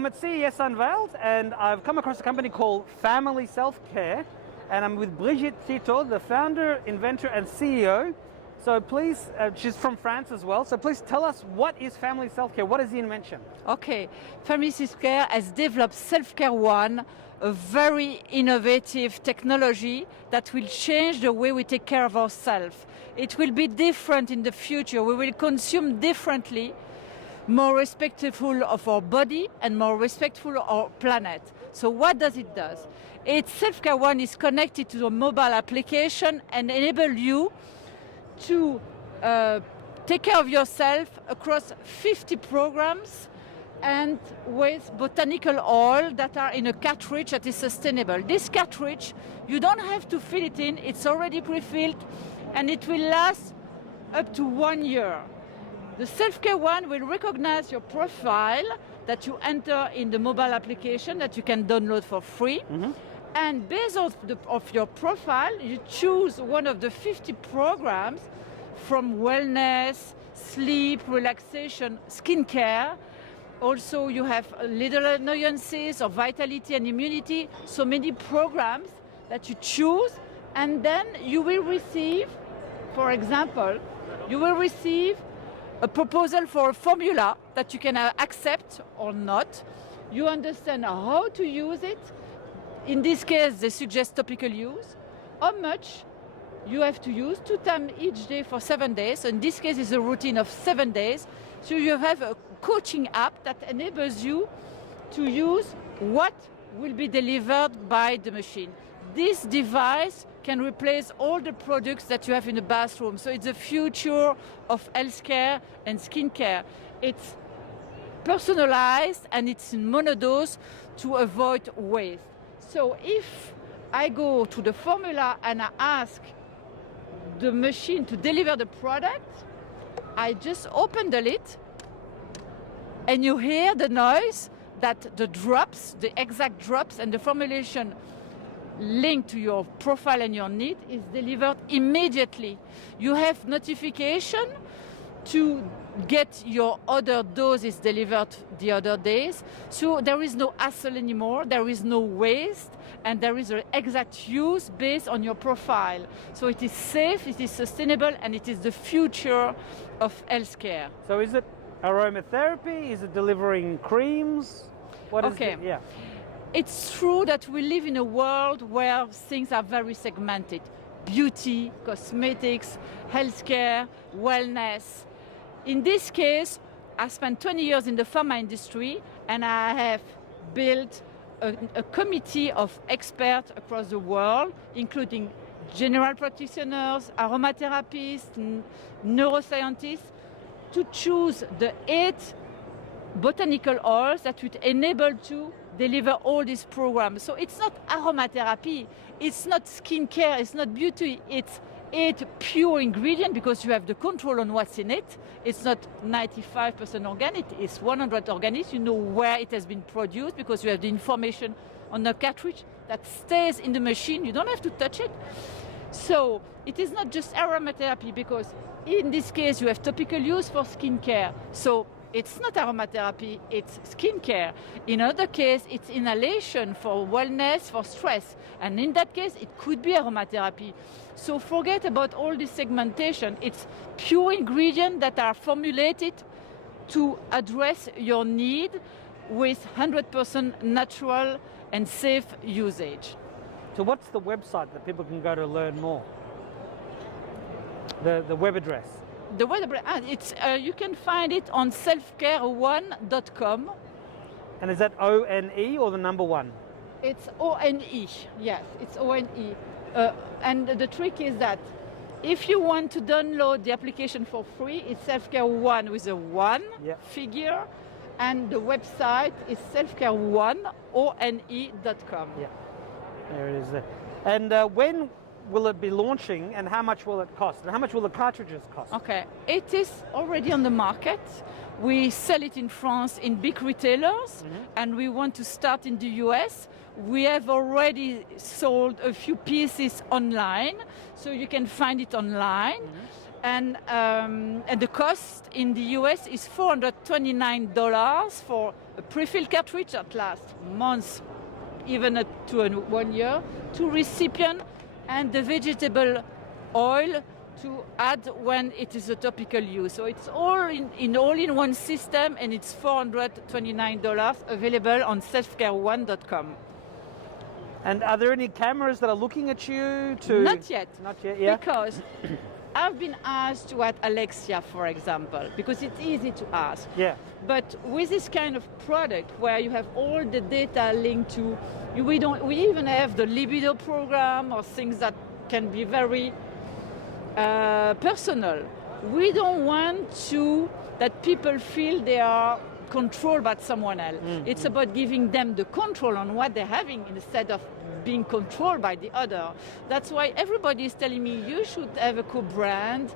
I'm at CES Unveiled, and I've come across a company called Family Self-Care, and I'm with Brigitte Tito, the founder, inventor, and CEO. So please, she's from France as well, so please tell us, what is Family Self-Care? What is the invention? Okay, Family Self-Care has developed SelfCare1, a very innovative technology that will change the way we take care of ourselves. It will be different in the future. We will consume differently, more respectful of our body and more respectful of our planet. So what does it do? SelfCare1 is connected to a mobile application and enable you to take care of yourself across 50 programs and with botanical oil that are in a cartridge that is sustainable. This cartridge, you don't have to fill it in, it's already pre-filled, and it will last up to 1 year. The SelfCare1 will recognize your profile that you enter in the mobile application that you can download for free. Mm-hmm. And based on your profile, you choose one of the 50 programs from wellness, sleep, relaxation, skincare. Also, you have little annoyances of vitality and immunity, so many programs that you choose, and then you will receive, for example, a proposal for a formula that you can accept or not. You understand how to use it. In this case, they suggest topical use. How much you have to use, 2 times each day for 7 days. So in this case, it's a routine of 7 days. So you have a coaching app that enables you to use what will be delivered by the machine. This device can replace all the products that you have in the bathroom. So it's the future of healthcare and skincare. It's personalized and it's in monodose to avoid waste. So if I go to the formula and I ask the machine to deliver the product, I just open the lid and you hear the noise that the drops, the exact drops and the formulation linked to your profile and your need is delivered immediately. You have notification to get your other doses delivered the other days. So there is no hassle anymore, there is no waste, and there is an exact use based on your profile. So it is safe, it is sustainable, and it is the future of healthcare. So is it aromatherapy? Is it delivering creams? What is it? Yeah. It's true that we live in a world where things are very segmented. Beauty, cosmetics, healthcare, wellness. In this case, I spent 20 years in the pharma industry, and I have built a committee of experts across the world, including general practitioners, aromatherapists, neuroscientists, to choose the 8 botanical oils that would enable to deliver all these programs. So it's not aromatherapy, it's not skincare, it's not beauty, it's 8 pure ingredients because you have the control on what's in it. It's not 95% organic, it's 100% organic. You know where it has been produced because you have the information on the cartridge that stays in the machine. You don't have to touch it. So it is not just aromatherapy because in this case you have topical use for skincare. So it's not aromatherapy, it's skincare. In other case, it's inhalation for wellness, for stress. And in that case, it could be aromatherapy. So forget about all this segmentation. It's pure ingredients that are formulated to address your need with 100% natural and safe usage. So what's the website that people can go to learn more? The web address? The web it's you can find it on selfcare1.com. And is that O-N-E or the number 1? It's O-N-E, yes, it's O-N-E. And the trick is that if you want to download the application for free, it's SelfCare1 with a 1 figure, and the website is selfcare1.com. Yeah, there it is there. And when will it be launching, and how much will it cost? And how much will the cartridges cost? Okay, it is already on the market. We sell it in France in big retailers, and we want to start in the US. We have already sold a few pieces online, so you can find it online. And the cost in the US is $429 for a pre-filled cartridge that lasts months, even up to 1 year, 2 recipients, and the vegetable oil to add when it is a topical use. So it's all in one system, and it's $429 available on selfcare1.com. And are there any cameras that are looking at you to? Not yet. Not yet, yeah. Because I've been asked to add Alexia, for example, because it's easy to ask. Yeah. But with this kind of product where you have all the data linked to, we even have the libido program or things that can be very personal. We don't want that people feel they are controlled by someone else. It's about giving them the control on what they're having instead of being controlled by the other. That's why everybody is telling me you should have a co-brand.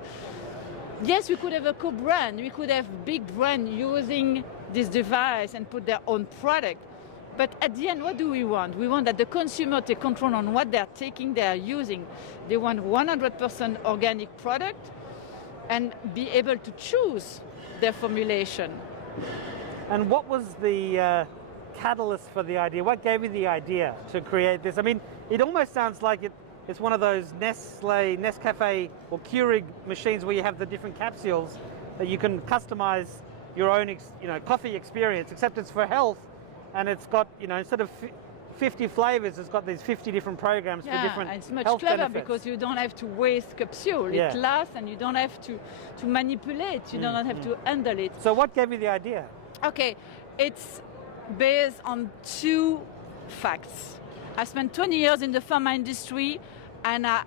Yes, we could have a co-brand. We could have big brand using this device and put their own product. But at the end, what do we want? We want that the consumer take control on what they're taking, they're using. They want 100% organic product and be able to choose their formulation. And what was the catalyst for the idea? What gave you the idea to create this? I mean, it almost sounds like it's one of those Nescafe or Keurig machines where you have the different capsules that you can customize your own coffee experience, except it's for health, and it's got, instead of 50 flavors, it's got these 50 different programs for different health benefits. It's much clever because you don't have to waste capsule. Yeah. It lasts and you don't have to manipulate. You don't have to handle it. So what gave you the idea? Okay, it's based on 2 facts. I spent 20 years in the pharma industry, and I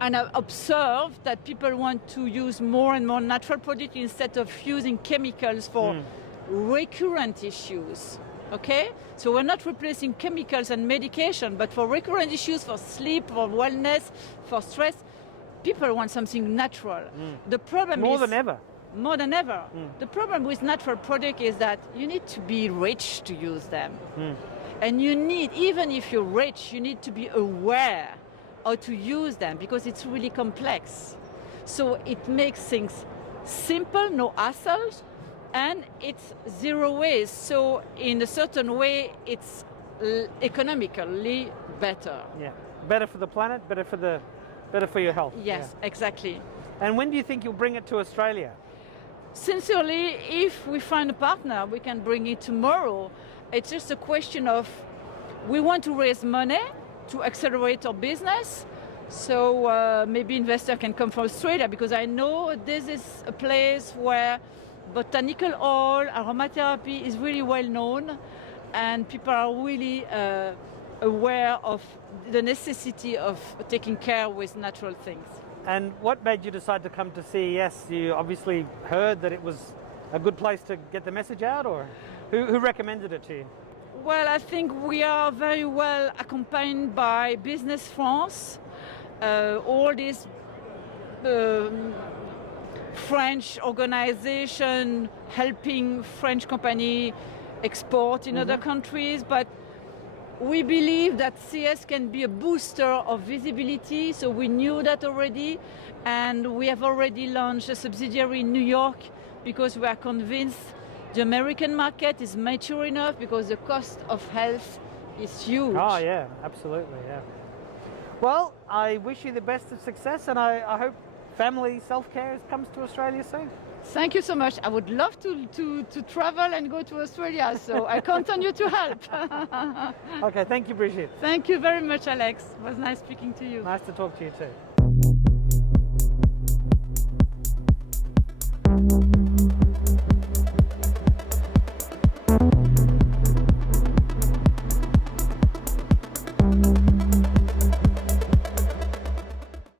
observed that people want to use more and more natural products instead of using chemicals for recurrent issues. Okay? So we're not replacing chemicals and medication, but for recurrent issues, for sleep, for wellness, for stress, people want something natural. The problem More than ever. More than ever. The problem with natural product is that you need to be rich to use them. And you need, even if you're rich, you need to be aware how to use them because it's really complex. So it makes things simple, no hassles, and it's zero waste. So in a certain way, it's economically better. Yeah, better for the planet, better for your health. Yes, exactly. And when do you think you'll bring it to Australia? Sincerely, if we find a partner, we can bring it tomorrow. It's just a question of, we want to raise money to accelerate our business. So maybe investor can come from Australia, because I know this is a place where botanical oil, aromatherapy is really well known, and people are really aware of the necessity of taking care with natural things. And what made you decide to come to CES? You obviously heard that it was a good place to get the message out, or who recommended it to you? Well, I think we are very well accompanied by Business France, all these French organization helping French company export in other countries, but we believe that CES can be a booster of visibility, so we knew that already, and we have already launched a subsidiary in New York because we are convinced the American market is mature enough because the cost of health is huge. Oh yeah, absolutely, yeah. Well, I wish you the best of success, and I hope Family Self-Care comes to Australia soon. Thank you so much. I would love to travel and go to Australia, so I count on you to help. Okay, thank you, Brigitte. Thank you very much, Alex. It was nice speaking to you. Nice to talk to you too.